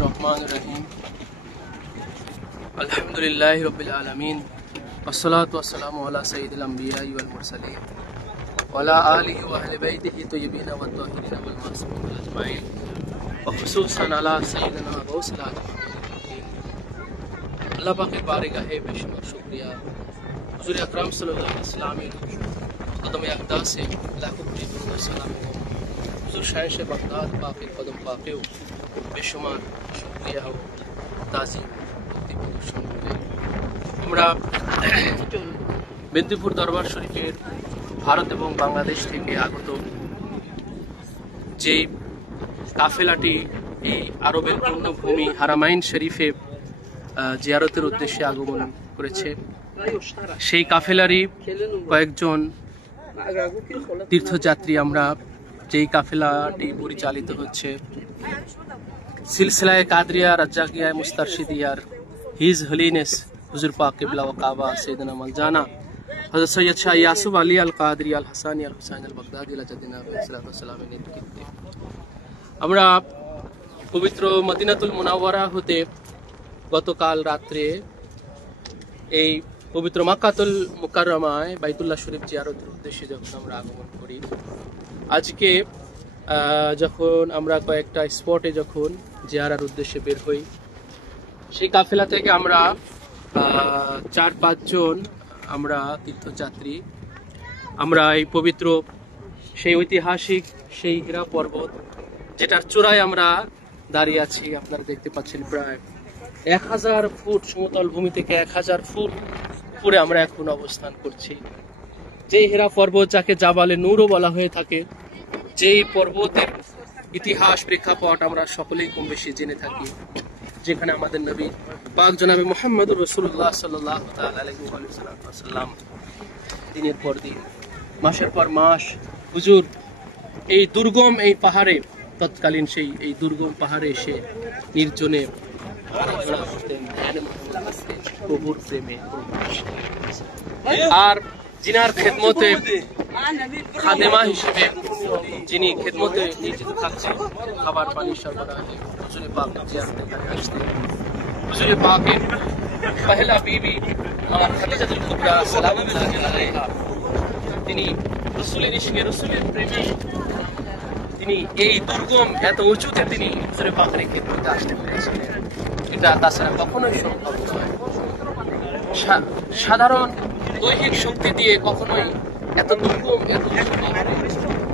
Bismillahirrahmanirrahim. Alhamdulillahi Rabbil Alameen. Wassalatu wassalamu ala Sayyidil Anbiya'i wal Mursaleen. Wa ala alihi wa ahli baytihi tayyibina wa tahirina wal ma'sumin ajma'in. Wa khususan ala Sayyidina Ghawsul Azam. Allah Pak बारगाह बेशुमार शुक्रिया हुजूर अकरम सल्लल्लाहु अलैहि वसल्लम कदम अक़दस से लाखों कोटि दुरूद और सलाम हो हुजूर शहंशाह बगदाद पाक कदम पाके बेशुमार शुक्रिया हो ताज़ीम भक्ति प्रदर्शन করে আমরা মেদিনীপুর দরবার শরীফের ভারত এবং বাংলাদেশ থেকে আগত যে কাফেলাটি এই আরবের পূর্ণভূমি হারামাইন শরীফে জিয়ারতের উদ্দেশ্যে আগমন করেছে সেই কাফেলারই কয়েকজন তীর্থযাত্রী আমরা যেই কাফেলাটি পরিচালিত হচ্ছে সিলসিলায়ে কাদরিয়া রাজ্জাকিয়া মুস্তারশিদিয়ার হিজ হোলিনেস হুজুর পাক কিবলা ওয়া কাবা সাইয়েদনা মালজানা হযরত সৈয়দ শাহ ইয়াসুফ আলী আল কাদরি আল হাসানি আল হুসাইন আল বাগদাদি আলাইহিস সালামের নেতৃত্বে আমরা পবিত্র মদিনাতুল মুনাওয়ারা হতে গতকাল রাত্রে এই পবিত্র মক্কাতুল মুকাররমায় বাইতুল্লাহ শরীফ জিয়ারতের উদ্দেশ্যে যখন আমরা আগমন করি আজকে যখন আমরা কয়েকটা স্পটে যখন জিয়ারার উদ্দেশ্যে বের হই সেই কাফেলা থেকে আমরা 4-5 জন আমরা তীর্থযাত্রী আমরা এই পবিত্র সেই ঐতিহাসিক সেই হীরা পর্বত যেটার চূড়ায় আমরা দাঁড়িয়ে আছি আপনারা দেখতে পাচ্ছেন প্রায় 1000 ফুট সমতল ভূমি থেকে 1000 ফুট উপরে আমরা এখন অবস্থান করছি যে হীরা পর্বত যাকে জাবালে নূরও বলা হয়ে থাকে যেই পর্বতের ইতিহাস প্রেক্ষাপট আমরা সকলেই কম বেশি জেনে থাকি যেখানে আমাদের নবী পাক জনাবে মুহাম্মদুর রাসূলুল্লাহ সাল্লাল্লাহু তাআলা আলাইহি ওয়াসাল্লাম দিনের পর দিন মাসের পর মাস হুজুর এই দুর্গম এই পাহাড়ে তৎকালীন সেই এই দুর্গম পাহাড়ে এসে নির্জনে আর জিনার খেদমতে খাদেমা হিসেবে যিনি খেদমতে নিয়োজিত থাকছেন খাবার পানি সরবরাহে হুজুরে পাক জিয়ারতে আসতে হুজুরে পাকের পহেলা বিবি মা খাদিজাতুল কুবরা সালামুল্লাহ আলাইহা তিনি রাসূলের ইশকে রাসূলের প্রেমে তিনি এই দুর্গম এত উঁচুতে তিনি হুজুরে পাকের খেদমতে আসতে পেরেছিলেন এটা তাছাড়া কখনোই সম্ভব নয় সাধারণ দৈহিক শক্তি দিয়ে কখনোই এত দুর্গম এত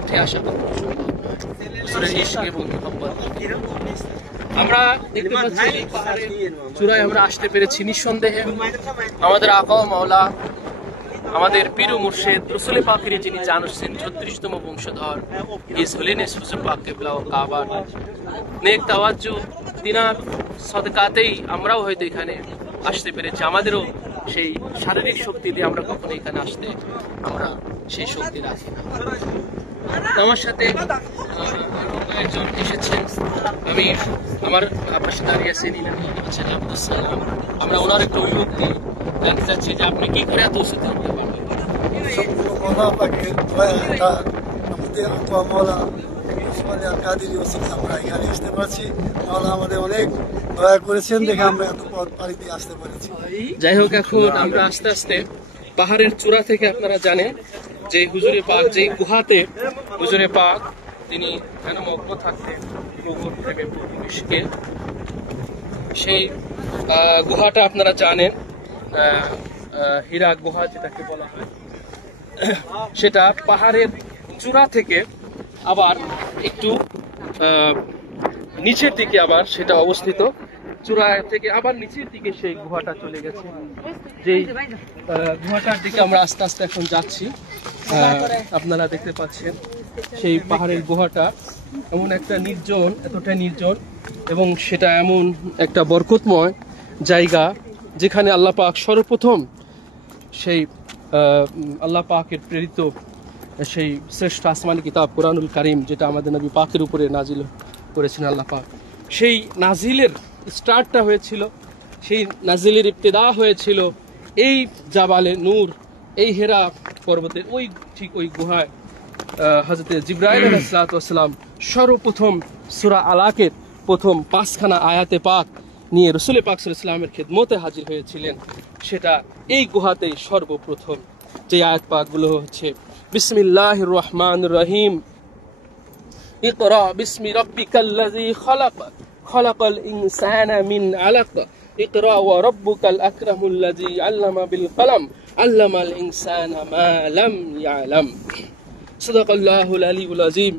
উঠে আসা কখনো সম্ভব নয় হুজুরের ইশক এবং মোহাব্বত আমরা দেখতে পাচ্ছি পাহাড়ের চূড়ায় আমরা আসতে পেরেছি নিঃসন্দেহে আমাদের আকা ও মাওলা আমাদের পীর ও মুর্শিদ রাসূল পাকের যিনি জানুসেন 36তম বংশধর হিজ হোলিনেস হুজুর পাক কিবলা ও কাবার নেক তাওয়াজ্জু তিনার সদকাতেই আমরাও হয়তো এখানে আসতে পেরেছি আমাদেরও সেই শারীরিক শক্তি দিয়ে আমরা কখনো এখানে আসতে আমরা সেই শক্তি রাখি না আমার সাথে একজন এসেছেন আমি আমার পাশে দাঁড়িয়ে আছেন হচ্ছেন আব্দুল সালাম আমরা ওনার একটা অভিব্যক্তি জানতে চাচ্ছি যে আপনি কি করে এত উঁচুতে উঠতে পারবেন আমরা এখানে আসতে পারছি আমাদের অনেক দয়া করেছেন দেখে আমরা এত পথ পাড়ি দিয়ে আসতে পেরেছি যাই হোক এখন আমরা আস্তে আস্তে পাহাড়ের চূড়া থেকে আপনারা জানেন যে হুজুরে পাক যে গুহাতে হুজুরে পাক তিনি ধ্যানমগ্ন থাকতেন প্রভুর প্রেমে প্রভুর ইশকে সেই গুহাটা আপনারা জানেন হীরা গুহা যেটাকে বলা হয় সেটা পাহাড়ের চূড়া থেকে আবার একটু নিচের দিকে আবার সেটা অবস্থিত চূড়া থেকে আবার নিচের দিকে সেই গুহাটা চলে গেছে যেই গুহাটার দিকে আমরা আস্তে আস্তে এখন যাচ্ছি আপনারা দেখতে পাচ্ছেন সেই পাহাড়ের গুহাটা এমন একটা নির্জন এতটা নির্জন এবং সেটা এমন একটা বরকতময় জায়গা যেখানে আল্লাহ পাক সর্বপ্রথম সেই আল্লাহ পাকের প্রেরিত সেই শ্রেষ্ঠ আসমানি কিতাব কোরআনুল কারীম যেটা আমাদের নবী পাকের উপরে নাজিল করেছেন আল্লাহ পাক সেই নাজিলের স্টার্টটা হয়েছিল সেই নাজিলের ইবতিদা হয়েছিল এই জাবালে নূর এই হেরা পর্বতের ওই ঠিক ওই গুহায় হযরত জিবরাইল আলাইহিস সালাম সর্বপ্রথম সূরা আলাকের প্রথম 5খানা আয়াতে পাক নিয়ে রাসূল পাক সাল্লাল্লাহু আলাইহি ওয়াসাল্লামের খিদমতে হাজির হয়েছিলেন, সেটা এই গুহাতেই সর্বপ্রথম। যে আয়াত পাকগুলো হচ্ছে বিসমিল্লাহির রহমানির রহিম, ইকরা বিসমি রাব্বিকাল্লাযী খালাক, খালাকাল ইনসানা মিন আলাক, ইকরা ওয়া রাব্বুকাল আকরামুল্লাযী আল্লামা বিল কলম, আল্লামাল ইনসানা মা লাম ইয়ালাম। সাদাকাল্লাহুল আলিয়্যুল আযীম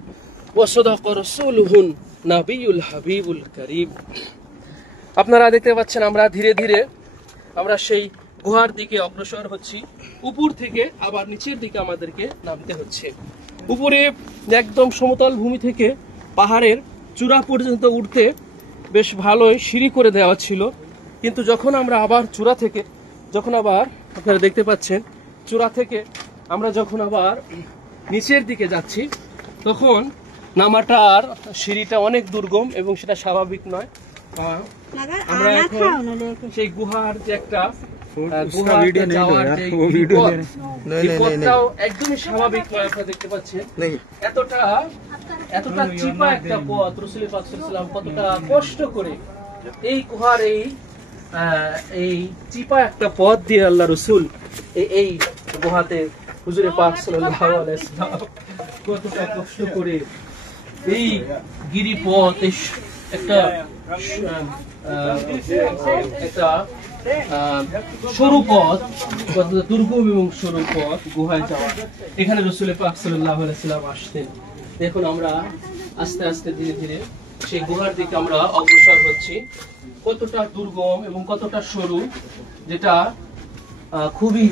ওয়া সাদাকা রাসূলুহুন নাবিয়ুল হাবিবুল কারীম। আপনারা দেখতে পাচ্ছেন আমরা ধীরে ধীরে আমরা সেই গুহার দিকে অগ্রসর হচ্ছি। উপর থেকে আবার নিচের দিকে আমাদেরকে নামতে হচ্ছে। উপরে একদম সমতল ভূমি থেকে পাহাড়ের চূড়া পর্যন্ত উঠতে বেশ ভালোই সিঁড়ি করে দেওয়া ছিল, কিন্তু যখন আমরা আবার চূড়া থেকে আপনারা দেখতে পাচ্ছেন চূড়া থেকে আমরা যখন আবার নিচের দিকে যাচ্ছি, তখন নামাটার সিঁড়িটা অনেক দুর্গম এবং সেটা স্বাভাবিক নয়। আমরা এখন সেই গুহার যে একটা একদমই স্বাভাবিক নয়। আপনারা দেখতে পাচ্ছেন এতটা চিপা একটা পথ রাসূল পাক সাল্লাল্লাহু আলাইহি ওয়াসাল্লাম কতটা কষ্ট করে এই গুহার এই চিপা একটা পথ দিয়ে আল্লাহ রাসূল এই গুহাতে হুজুরে পাক সাল্লাল্লাহু আলাইহি ওয়াসাল্লাম কতটা কষ্ট করে এই গিরিপথ, একটা সরু পথ, দুর্গম এবং সরু পথ গুহায় যাওয়া, এখানে রাসূল পাক সাল্লাল্লাহু আলাইহি ওয়াসাল্লাম আসতেন। দেখুন আমরা আস্তে আস্তে ধীরে ধীরে সেই গুহার দিকে আমরা অগ্রসর হচ্ছি। কতটা দুর্গম এবং কতটা সরু, যেটা খুবই